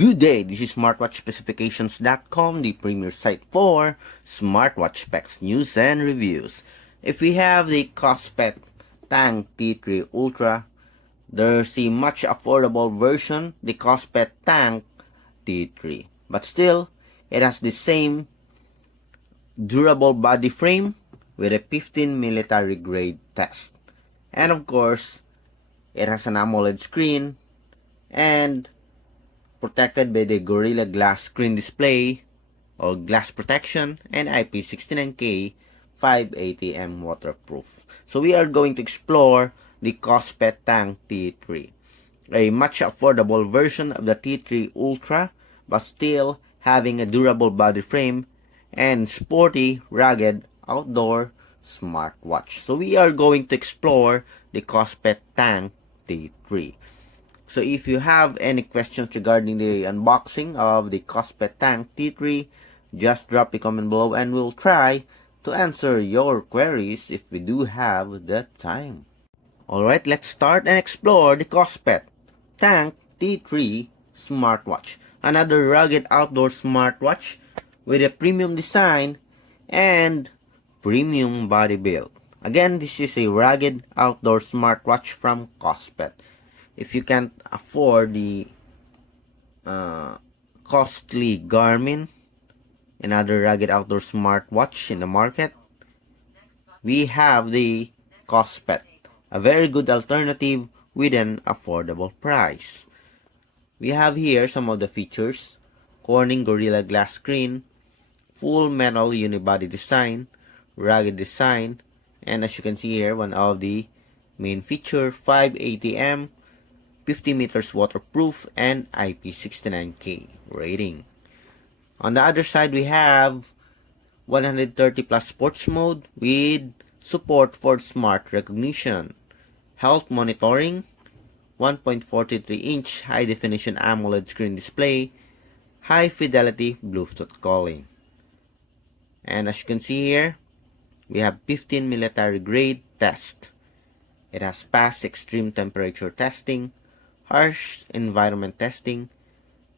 Good day, this is SmartwatchSpecifications.com, the premier site for smartwatch specs, news, and reviews. If we have the KOSPET Tank T3 Ultra, there's a much affordable version, the KOSPET Tank T3. But still, it has the same durable body frame with a 15 military grade test. And of course, it has an AMOLED screen and protected by the Gorilla Glass screen display or glass protection and IP69K 580M waterproof. So we are going to explore the KOSPET Tank T3, a much affordable version of the T3 Ultra but still having a durable body frame and sporty, rugged outdoor smartwatch. So we are going to explore the KOSPET Tank T3. So if you have any questions regarding the unboxing of the KOSPET Tank T3, just drop a comment below and we'll try to answer your queries if we do have the time. Alright, let's start and explore the KOSPET Tank T3 smartwatch. Another rugged outdoor smartwatch with a premium design and premium body build. Again, this is a rugged outdoor smartwatch from KOSPET. If you can't afford the costly Garmin, another rugged outdoor smartwatch in the market, we have the KOSPET, a very good alternative with an affordable price. We have here some of the features: Corning Gorilla Glass screen, full metal unibody design, rugged design, and as you can see here, one of the main feature, 580M, 50 meters waterproof, and IP69K rating. On the other side, we have 130 plus sports mode with support for smart recognition, health monitoring, 1.43-inch high-definition AMOLED screen display, high-fidelity Bluetooth calling. And as you can see here, we have 15 military-grade test. It has passed extreme temperature testing, harsh environment testing,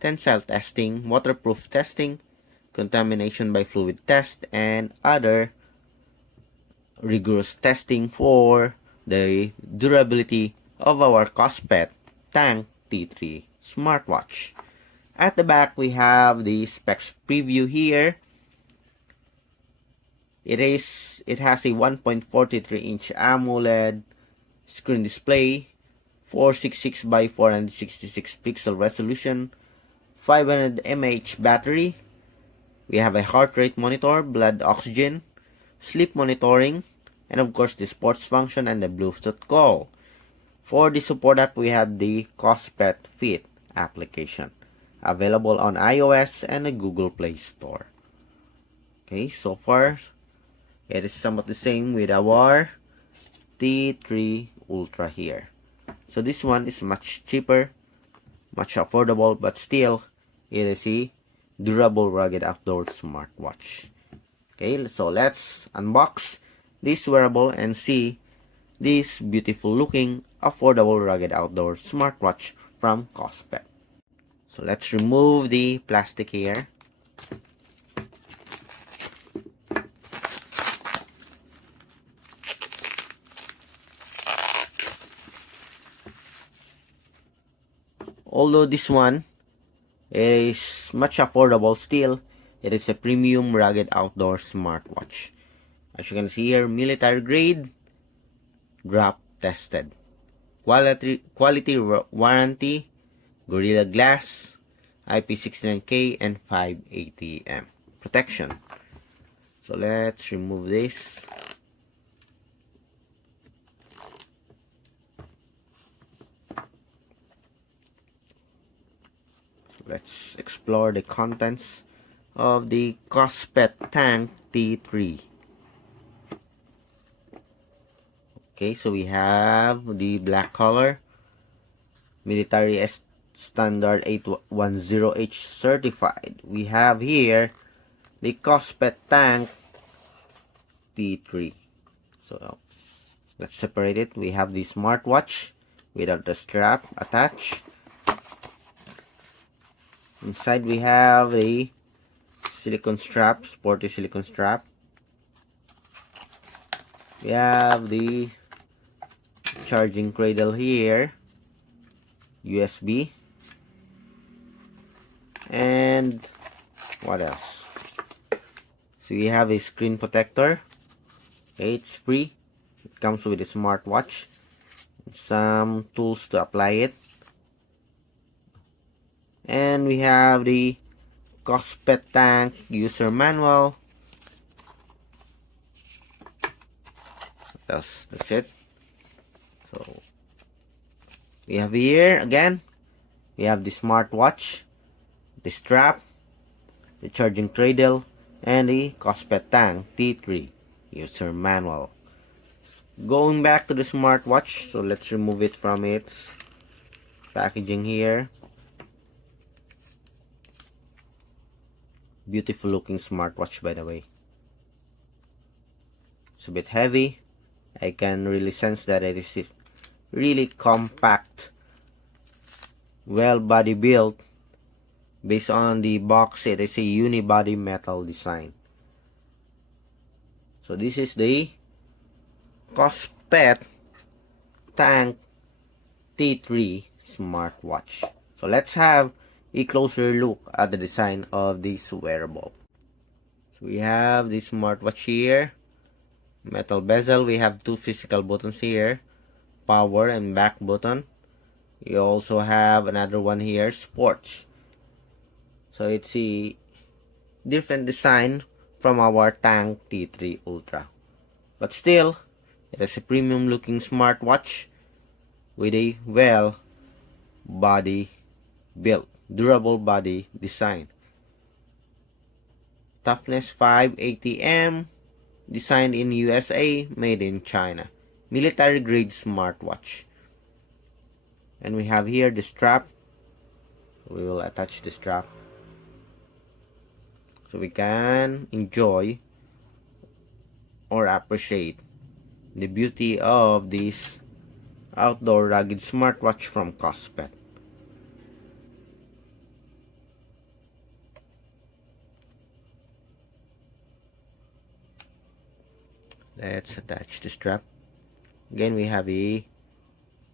tensile testing, waterproof testing, contamination by fluid test, and other rigorous testing for the durability of our KOSPET Tank T3 smartwatch. At the back, we have the specs preview here. It has a 1.43-inch AMOLED screen display, 466 by 466 pixel resolution, 500 mAh battery. We have a heart rate monitor, blood oxygen, sleep monitoring, and of course the sports function and the Bluetooth call. For the support app, we have the KOSPET Fit application, available on iOS and the Google Play Store. Okay, so far it is somewhat the same with our T3 Ultra here. So this one is much cheaper, much affordable, but still it is a durable, rugged outdoor smartwatch. Okay, so let's unbox this wearable and see this beautiful looking, affordable, rugged outdoor smartwatch from KOSPET. So let's remove the plastic here. Although this one is much affordable, still it is a premium rugged outdoor smartwatch. As you can see here, military grade, drop tested, quality warranty, Gorilla Glass, IP69K, and 580M protection. So let's remove this. Let's explore the contents of the KOSPET Tank T3. Okay, so we have the black color, military standard 810H certified. We have here the KOSPET Tank T3. So let's separate it. We have the smartwatch without the strap attached. Inside we have a silicone strap, sporty silicone strap. We have the charging cradle here, USB, and what else? So we have a screen protector. Okay, it's free. It comes with a smartwatch. Some tools to apply it. And we have the KOSPET tank user manual. That's it. So we have here again, we have the smartwatch, the strap, the charging cradle, and the KOSPET tank T3 user manual. Going back to the smartwatch, so let's remove it from its packaging here. Beautiful looking smartwatch, by the way. It's a bit heavy. I can really sense that it is really compact, well body built. Based on the box, it is a unibody metal design. So this is the KOSPET tank T3 smartwatch. So let's have a closer look at the design of this wearable. So we have this smartwatch here, metal bezel. We have two physical buttons here, power and back button. We also have another one here, sports. So it's a different design from our tank T3 Ultra, but still it is a premium looking smartwatch with a well body built, durable body design. Toughness 580M, designed in USA, made in China. Military grade smartwatch. And we have here the strap. We will attach the strap so we can enjoy or appreciate the beauty of this outdoor rugged smartwatch from KOSPET. Let's attach the strap. Again, we have a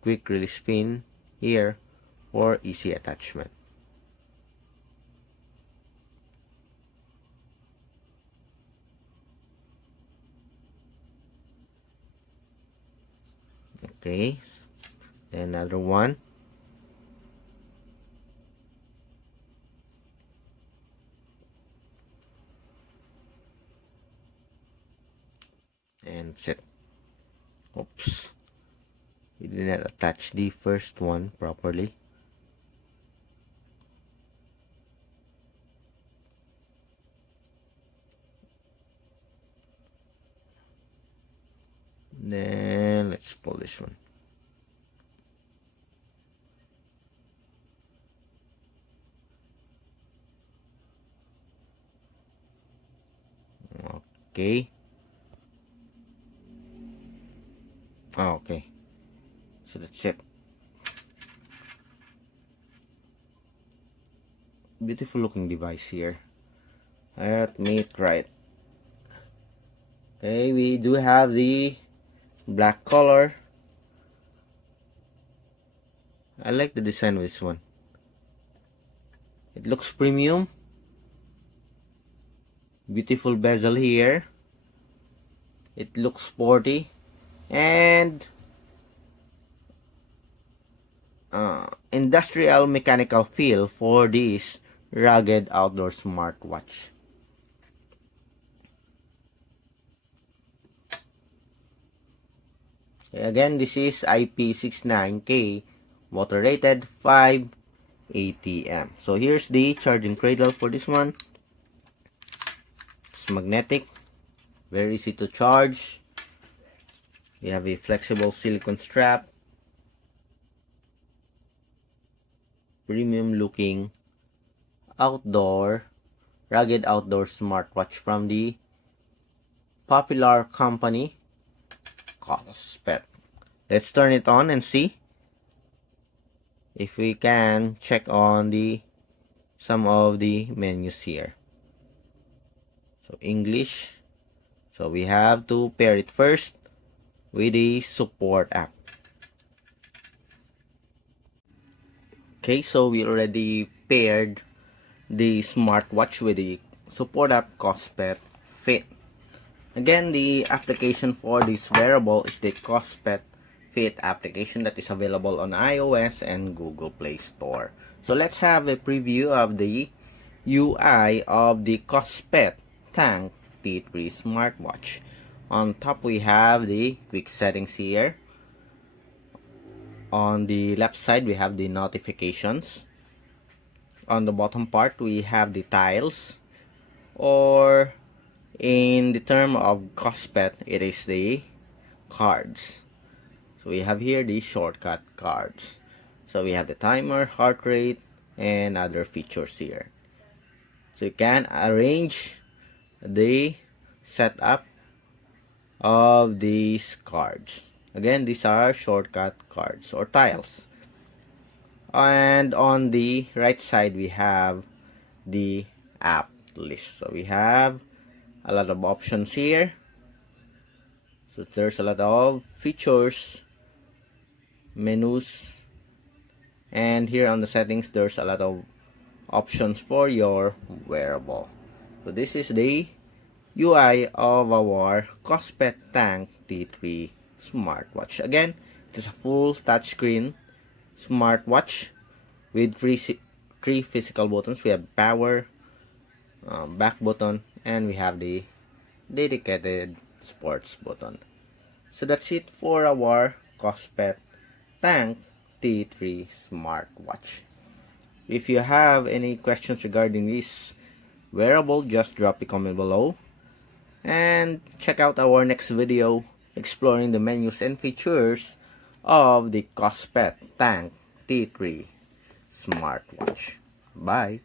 quick release pin here for easy attachment. Okay, then another one. And set. Oops, we did not attach the first one properly. Then let's pull this one. Okay. Okay. So that's it. Beautiful looking device here. Let me try it. Okay, we do have the black color. I like the design of this one. It looks premium. Beautiful bezel here. It looks sporty and industrial mechanical feel for this rugged outdoor smartwatch. Again, this is IP69K, water rated 580M. So here's the charging cradle for this one. It's magnetic, very easy to charge. We have a flexible silicone strap. Premium looking rugged outdoor smartwatch from the popular company KOSPET. Let's turn it on and see if we can check on the some of the menus here. So English. So we have to pair it first with the support app. Okay, so we already paired the smartwatch with the support app KOSPET Fit. Again, the application for this wearable is the KOSPET Fit application that is available on iOS and Google Play Store. So let's have a preview of the UI of the KOSPET Tank T3 smartwatch. On top we have the quick settings here. On the left side we have the notifications. On the bottom part we have the tiles, or in the term of KOSPET, it is the cards. So we have here the shortcut cards. So we have the timer, heart rate, and other features here. So you can arrange the setup of these cards. Again, these are shortcut cards or tiles. And on the right side, we have the app list. So we have a lot of options here. So there's a lot of features, menus, and here on the settings there's a lot of options for your wearable. So this is the UI of our KOSPET Tank T3 smartwatch. Again, it is a full touchscreen smartwatch with three physical buttons. We have power, back button, and we have the dedicated sports button. So that's it for our KOSPET Tank T3 smartwatch. If you have any questions regarding this wearable, just drop a comment below. And check out our next video exploring the menus and features of the KOSPET Tank T3 smartwatch. Bye!